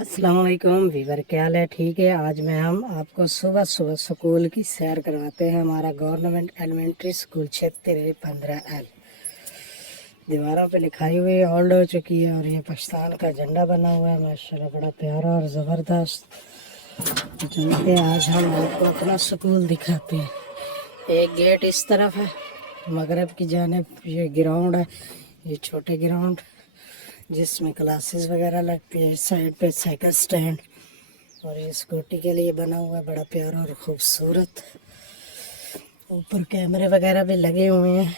अस्सलाम वालेकुम वीवर, क्या हाल है? ठीक है। आज हम आपको सुबह सुबह स्कूल की सैर करवाते हैं। हमारा गवर्नमेंट एलिमेंट्री स्कूल क्षेत्र 15L। दीवारों पे लिखाई हुई है, ओल्ड हो चुकी है, और ये पाकिस्तान का झंडा बना हुआ है माशाल्लाह, बड़ा प्यारा और ज़बरदस्त। तो चलते हैं, आज हम आपको अपना स्कूल दिखाते हैं। एक गेट इस तरफ है मगरब की जानिब, ये ग्राउंड है, ये छोटे ग्राउंड जिसमें क्लासेस वगैरह लगती है। इस साइड पे साइकिल स्टैंड और ये स्कूटी के लिए बना हुआ है, बड़ा प्यारा और खूबसूरत। ऊपर कैमरे वगैरह भी लगे हुए हैं।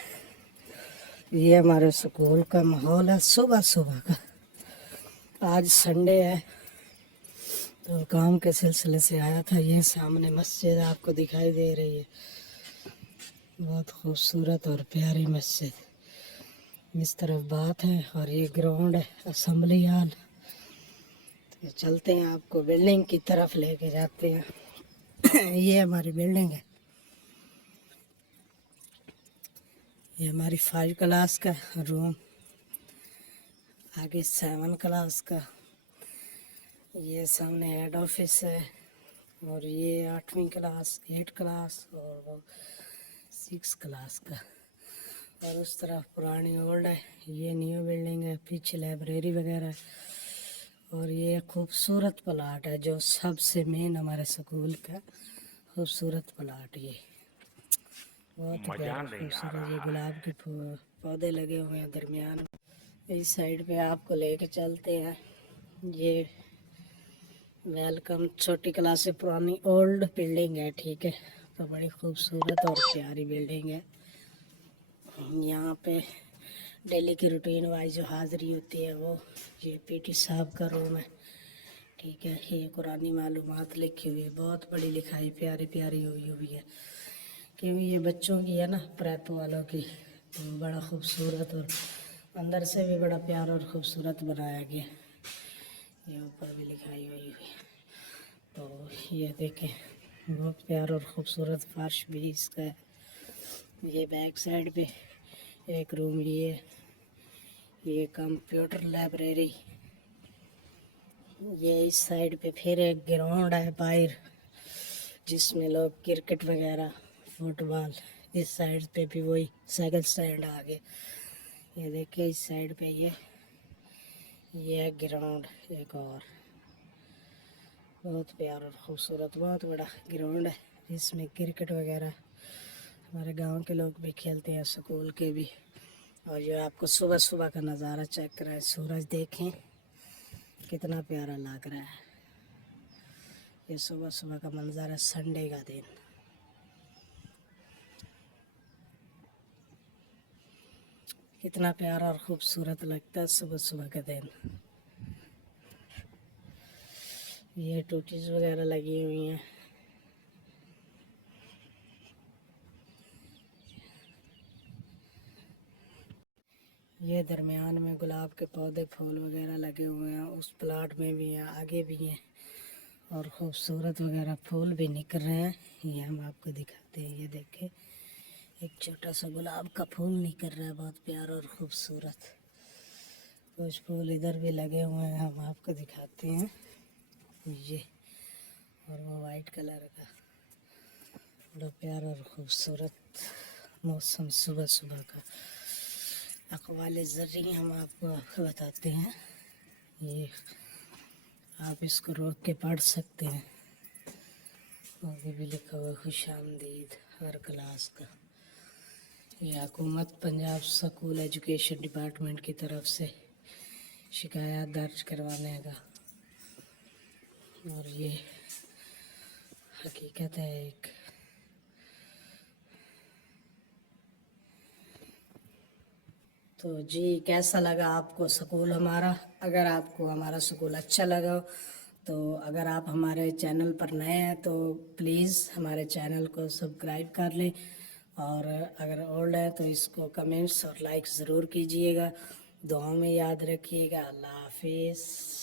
ये हमारे स्कूल का माहौल है सुबह सुबह का। आज संडे है तो काम के सिलसिले से आया था। ये सामने मस्जिद आपको दिखाई दे रही है, बहुत खूबसूरत और प्यारी मस्जिद। इस तरफ बात है और ये ग्राउंड है, असेंबली हॉल। तो चलते हैं, आपको बिल्डिंग की तरफ लेके जाते हैं। ये हमारी बिल्डिंग है, ये हमारी 5 क्लास का रूम, आगे 7 क्लास का। ये सामने हेड ऑफिस है, और ये 8वीं क्लास, 8 क्लास और 6 क्लास का। और उस तरफ पुरानी ओल्ड है, ये न्यू बिल्डिंग है, पीछे लाइब्रेरी वगैरह है। और ये खूबसूरत प्लाट है जो सबसे मेन हमारे स्कूल का खूबसूरत प्लाट। ये बहुत प्यारा खूबसूरत, ये गुलाब के पौधे लगे हुए हैं दरमियान में। इस साइड पे आपको लेके चलते हैं। ये वेलकम छोटी क्लास से पुरानी ओल्ड बिल्डिंग है, ठीक है। तो बड़ी खूबसूरत और प्यारी बिल्डिंग है। यहाँ पे डेली की रूटीन वाइज जो हाज़िरी होती है वो, ये पीटी साहब का रूम है, ठीक है। ये कुरानी मालूमात लिखी हुई है, बहुत बड़ी लिखाई प्यारी प्यारी हुई हुई है, क्योंकि ये बच्चों की है ना, प्रेप वालों की। तो बड़ा खूबसूरत और अंदर से भी बड़ा प्यारा और ख़ूबसूरत बनाया गया। ये ऊपर भी लिखाई हुई है। तो ये देखें, बहुत प्यारा और ख़ूबसूरत फर्श भी इसका है। ये बैक साइड पे एक रूम, ये कंप्यूटर लाइब्रेरी। ये इस साइड पे फिर एक ग्राउंड है बाहर, जिसमें लोग क्रिकेट वगैरह, फुटबॉल। इस साइड पे भी वही साइकिल स्टैंड आगे। ये देखिए इस साइड पे ये ग्राउंड एक और बहुत प्यारा और खूबसूरत, बहुत बड़ा ग्राउंड है जिसमें क्रिकेट वगैरह हमारे गांव के लोग भी खेलते हैं, स्कूल के भी। और ये आपको सुबह सुबह का नज़ारा चेक कराएं, सूरज देखें कितना प्यारा लग रहा है। ये सुबह सुबह का मंजर है, संडे का दिन। कितना प्यारा और खूबसूरत लगता है सुबह सुबह का दिन। ये टूटीज वगैरह लगी हुई हैं। ये दरमियान में गुलाब के पौधे, फूल वगैरह लगे हुए हैं। उस प्लाट में भी हैं, आगे भी हैं, और खूबसूरत वगैरह फूल भी निकल रहे हैं। ये हम आपको दिखाते हैं। ये देखें, एक छोटा सा गुलाब का फूल निकल रहा है, बहुत प्यारा और खूबसूरत। कुछ फूल इधर भी लगे हुए हैं, हम आपको दिखाते हैं। ये और वो वाइट कलर का, बड़ा प्यारा और खूबसूरत मौसम सुबह सुबह का। अक़वाले ज़र्री हम आपको बताते हैं। ये आप इसको रोक के पढ़ सकते हैं। आगे भी लिखा हुआ खुशामदीद हर क्लास का। ये हुकूमत पंजाब स्कूल एजुकेशन डिपार्टमेंट की तरफ से शिकायत दर्ज करवाने का। और ये हकीकत है एक। तो जी, कैसा लगा आपको स्कूल हमारा? अगर आपको हमारा स्कूल अच्छा लगा तो अगर आप हमारे चैनल पर नए हैं तो प्लीज़ हमारे चैनल को सब्सक्राइब कर लें, और अगर ओल्ड है तो इसको कमेंट्स और लाइक ज़रूर कीजिएगा। दुआओं में याद रखिएगा। अल्लाह हाफिज़।